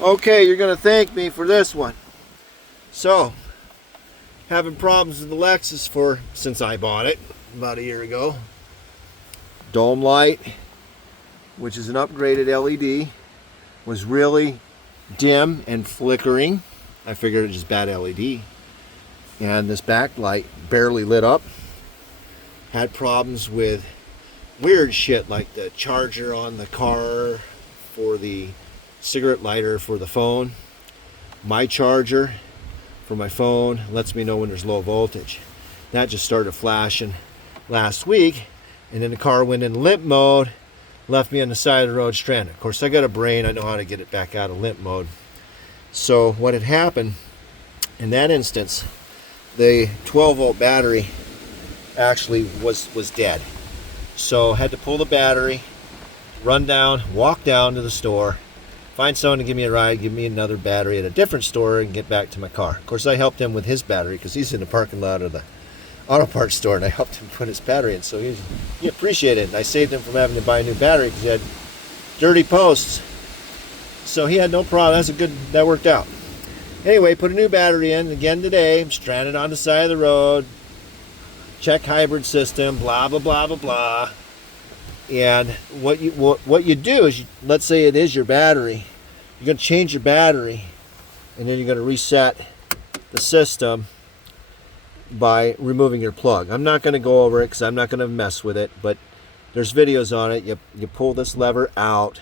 Okay, you're gonna thank me for this one. So, having problems with the Lexus since I bought it about a year ago. Dome light, which is an upgraded LED, was really dim and flickering. I figured it was just bad LED. And this backlight barely lit up. Had problems with weird shit like the charger on the car for the cigarette lighter for the phone. My charger for my phone lets me know when there's low voltage. That just started flashing last week, and then the car went in limp mode, left me on the side of the road stranded. Of course, I got a brain, I know how to get it back out of limp mode. So what had happened in that instance, the 12 volt battery actually was dead. So had to pull the battery, run down, walk down to the store, find someone to give me a ride, give me another battery at a different store, and get back to my car. Of course, I helped him with his battery because he's in the parking lot of the auto parts store, and I helped him put his battery in. So he appreciated it. And I saved him from having to buy a new battery because he had dirty posts. So he had no problem. That worked out. Anyway, put a new battery in again today. I'm stranded on the side of the road. Check hybrid system, blah, blah, blah, blah, blah. And what you do is, let's say it is your battery. You're going to change your battery, and then you're going to reset the system by removing your plug. I'm not going to go over it because I'm not going to mess with it, but there's videos on it. You pull this lever out,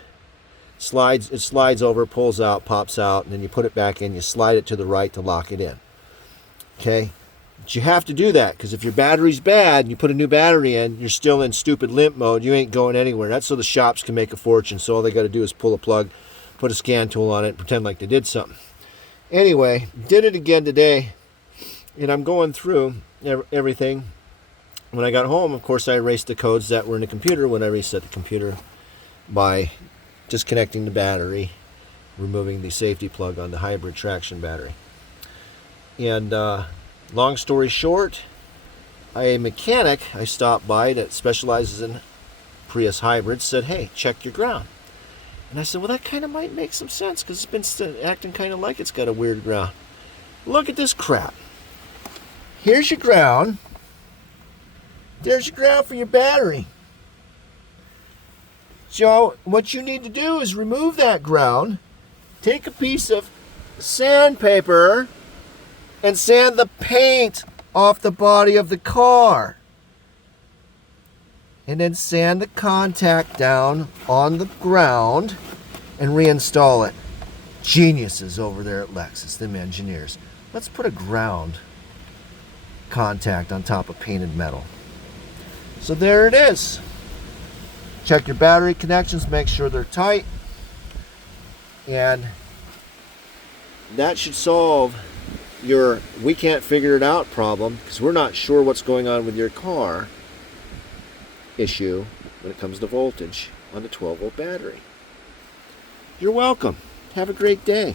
it slides over, pulls out, pops out, and then you put it back in. You slide it to the right to lock it in. Okay? But you have to do that because if your battery's bad and you put a new battery in, you're still in stupid limp mode. You ain't going anywhere. That's so the shops can make a fortune. So all they got to do is pull a plug, put a scan tool on it, and pretend like they did something. Anyway, did it again today, and I'm going through everything. When I got home, of course, I erased the codes that were in the computer when I reset the computer by disconnecting the battery, removing the safety plug on the hybrid traction battery. And long story short, a mechanic I stopped by that specializes in Prius hybrids said, hey, check your ground. And I said, well, that kind of might make some sense because it's been acting kind of like it's got a weird ground. Look at this crap. Here's your ground. There's your ground for your battery. So what you need to do is remove that ground, take a piece of sandpaper, and sand the paint off the body of the car. And then sand the contact down on the ground and reinstall it. Geniuses over there at Lexus, them engineers. Let's put a ground contact on top of painted metal. So there it is. Check your battery connections, make sure they're tight. And that should solve your we can't figure it out problem because we're not sure what's going on with your car issue when it comes to voltage on the 12 volt battery. You're welcome. Have a great day.